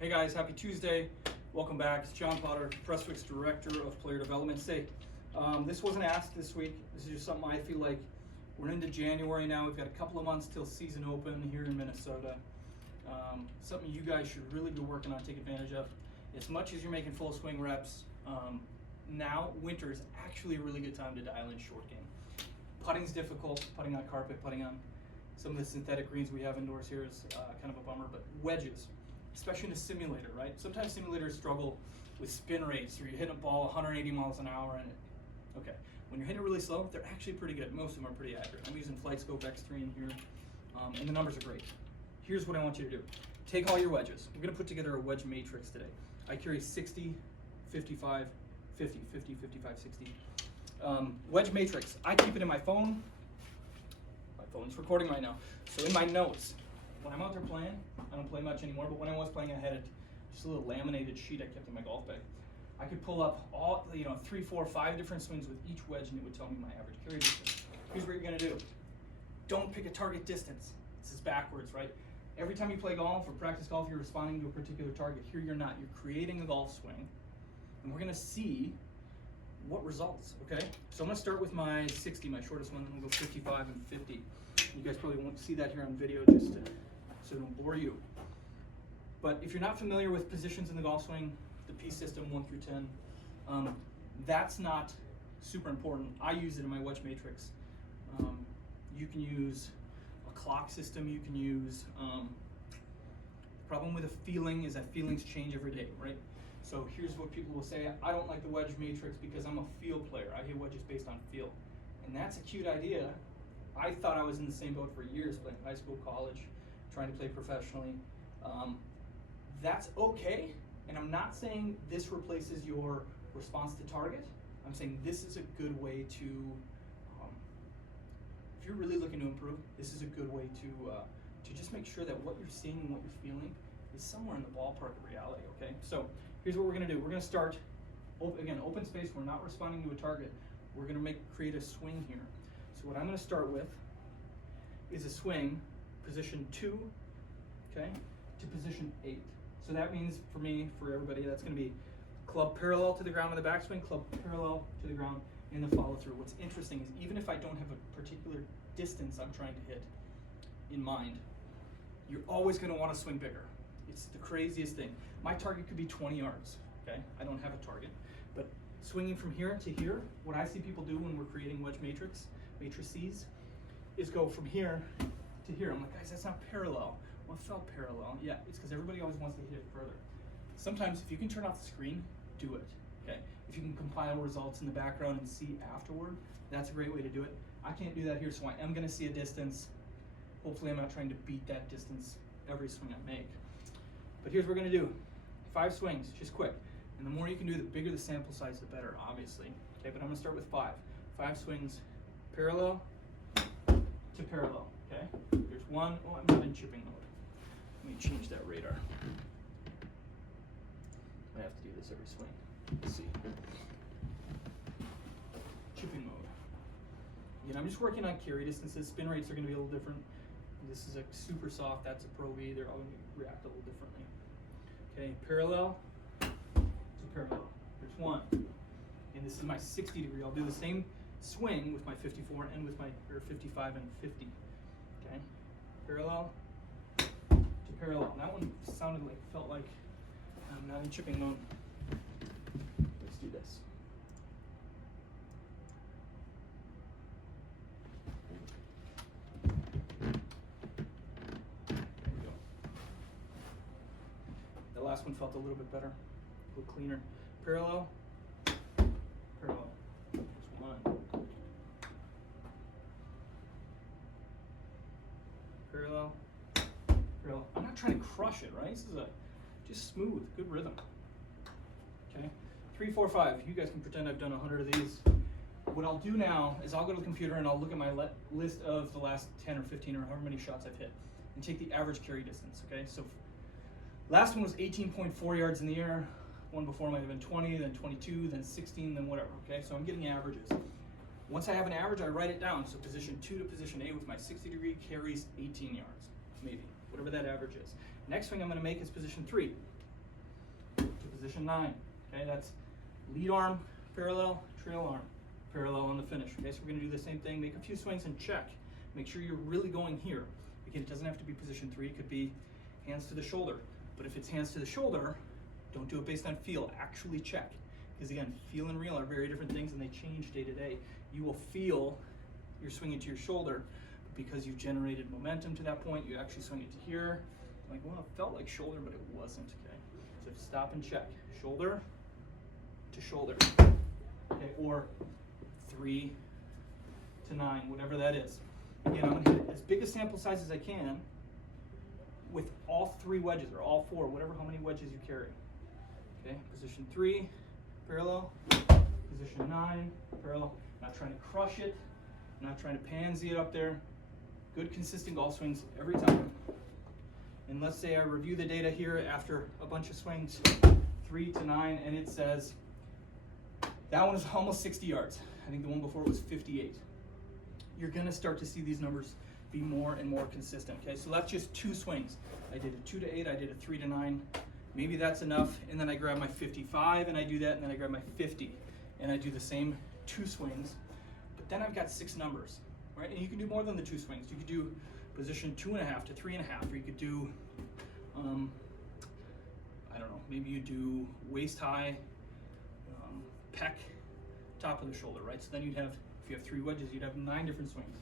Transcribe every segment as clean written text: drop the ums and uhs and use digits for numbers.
Hey guys, happy Tuesday. Welcome back. It's John Potter, Prestwick's Director of Player Development. This wasn't asked this week. This is just something I feel like we're into January now. We've got a couple of months till season open here in Minnesota. Something you guys should really be working on, take advantage of. As much as you're making full swing reps, now winter is actually a really good time to dial in short game. Putting's difficult, putting on carpet, putting on some of the synthetic greens we have indoors here is kind of a bummer, but wedges, especially in a simulator, right? Sometimes simulators struggle with spin rates, or you're hitting a ball 180 miles an hour, and okay, when you're hitting it really slow, they're actually pretty good. Most of them are pretty accurate. I'm using FlightScope X3 in here, and the numbers are great. Here's what I want you to do. Take all your wedges. We're gonna put together a wedge matrix today. I carry 60, 55, 50, 50, 55, 60. Wedge matrix, I keep it in my phone. My phone's recording right now. So in my notes, when I'm out there playing, I don't play much anymore, but when I was playing, I had just a little laminated sheet I kept in my golf bag. I could pull up all, 3, 4, 5 different swings with each wedge, and it would tell me my average carry distance. Here's what you're gonna do. Don't pick a target distance. This is backwards, right? Every time you play golf or practice golf, you're responding to a particular target. Here you're not. You're creating a golf swing, and we're gonna see what results, okay? So I'm gonna start with my 60, my shortest one, then we'll go 55 and 50. You guys probably won't see that here on video just so it don't bore you. But if you're not familiar with positions in the golf swing, the P system 1 through 10, that's not super important. I use it in my wedge matrix. You can use a clock system, you can use, the problem with a feeling is that feelings change every day, right? So here's what people will say: I don't like the wedge matrix because I'm a feel player. I hit wedges based on feel. And that's a cute idea. I thought I was in the same boat for years, playing high school, college, trying to play professionally. That's okay, and I'm not saying this replaces your response to target. I'm saying this is a good way to, if you're really looking to improve, this is a good way to just make sure that what you're seeing and what you're feeling is somewhere in the ballpark of reality, okay? So here's what we're gonna do. We're gonna start, again, open space. We're not responding to a target. We're gonna create a swing here. So what I'm gonna start with is a swing, position 2, okay, to position 8. So that means for me, for everybody, that's gonna be club parallel to the ground in the backswing, club parallel to the ground in the follow through. What's interesting is even if I don't have a particular distance I'm trying to hit in mind, you're always gonna wanna swing bigger. It's the craziest thing. My target could be 20 yards, okay? I don't have a target, but swinging from here to here, what I see people do when we're creating wedge matrices, is go from here to here. I'm like, guys, that's not parallel. Well, it felt parallel. Yeah, it's because everybody always wants to hit it further. Sometimes if you can turn off the screen, do it, okay? If you can compile results in the background and see afterward, that's a great way to do it. I can't do that here, so I am gonna see a distance. Hopefully I'm not trying to beat that distance every swing I make. But here's what we're gonna do. 5 swings, just quick. And the more you can do, the bigger the sample size, the better, obviously. Okay, but I'm gonna start with 5. 5 swings, parallel to parallel, okay? There's 1, oh, I'm not in chipping mode. Let me change that radar. I have to do this every swing. Let's see. Chipping mode. Again, I'm just working on carry distances. Spin rates are gonna be a little different. This is a super soft, that's a Pro V. They're all gonna react a little differently. Okay, parallel to parallel. There's 1. And this is my 60 degree. I'll do the same swing with my 54 and with my 55 and 50. Okay, parallel to parallel. That one felt like I'm not in chipping mode. Let's do this. There we go. The last one felt a little bit better, a little cleaner. Parallel, parallel. There's 1. Parallel, parallel. I'm not trying to crush it, right? This is just smooth, good rhythm. Okay, 3, 4, 5. You guys can pretend I've done 100 of these. What I'll do now is I'll go to the computer and I'll look at my list of the last 10 or 15 or however many shots I've hit and take the average carry distance, okay? So last one was 18.4 yards in the air. One before might have been 20, then 22, then 16, then whatever, okay? So I'm getting averages. Once I have an average, I write it down. So position 2 to position 8 with my 60 degree carries 18 yards, maybe, whatever that average is. Next swing I'm gonna make is position 3. position 9. Okay, that's lead arm, parallel, trail arm, parallel on the finish. Okay, so we're gonna do the same thing, make a few swings and check. Make sure you're really going here. Again, it doesn't have to be position 3, it could be hands to the shoulder. But if it's hands to the shoulder, don't do it based on feel, actually check. Because again, feel and real are very different things and they change day to day. You will feel you're swinging to your shoulder, but because you've generated momentum to that point, you actually swing it to here. Like, well, it felt like shoulder, but it wasn't, okay? So stop and check, shoulder to shoulder, okay? Or 3 to 9, whatever that is. Again, I'm gonna hit as big a sample size as I can with all 3 wedges, or all 4, whatever, how many wedges you carry. Okay, position 3, parallel, position 9, parallel. Not trying to crush it, not trying to pansy it up there. Good consistent golf swings every time. And let's say I review the data here after a bunch of swings, 3 to 9, and it says that one is almost 60 yards. I think the one before was 58. You're gonna start to see these numbers be more and more consistent, okay? So that's just 2 swings. I did a 2 to 8, I did a 3 to 9. Maybe that's enough, and then I grab my 55 and I do that, and then I grab my 50 and I do the same 2 swings. But then I've got 6 numbers, right? And you can do more than the 2 swings. You could do position 2.5 to 3.5, or you could do, I don't know, maybe you do waist high, pec, top of the shoulder, right? So then you'd have, if you have 3 wedges, you'd have 9 different swings.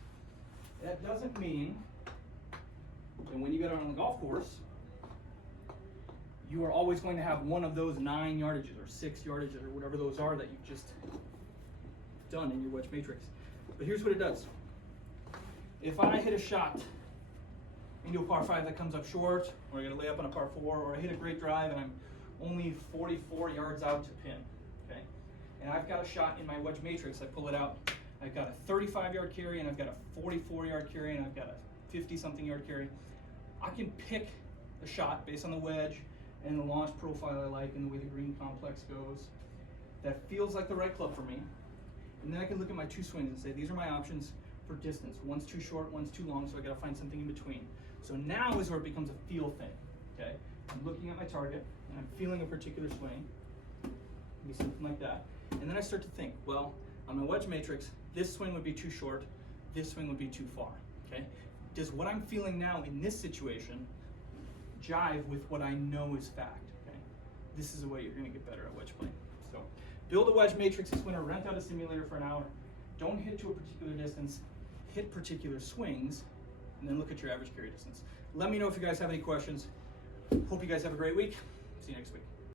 That doesn't mean that when you get out on the golf course, you are always going to have one of those 9 yardages or 6 yardages or whatever those are that you've just done in your wedge matrix. But here's what it does. If I hit a shot into a par 5 that comes up short, or I get a layup on a par 4, or I hit a great drive and I'm only 44 yards out to pin, okay? And I've got a shot in my wedge matrix, I pull it out, I've got a 35-yard carry, and I've got a 44-yard carry, and I've got a 50-something yard carry. I can pick a shot based on the wedge and the launch profile I like and the way the green complex goes that feels like the right club for me. And then I can look at my 2 swings and say, these are my options for distance. One's too short, one's too long, so I gotta find something in between. So now is where it becomes a feel thing, okay? I'm looking at my target, and I'm feeling a particular swing, maybe something like that. And then I start to think, well, on my wedge matrix, this swing would be too short, this swing would be too far, okay? Does what I'm feeling now in this situation jive with what I know is fact, okay? This is the way you're gonna get better at wedge play. So build a wedge matrix this winter, rent out a simulator for an hour. Don't hit to a particular distance, hit particular swings, and then look at your average carry distance. Let me know if you guys have any questions. Hope you guys have a great week. See you next week.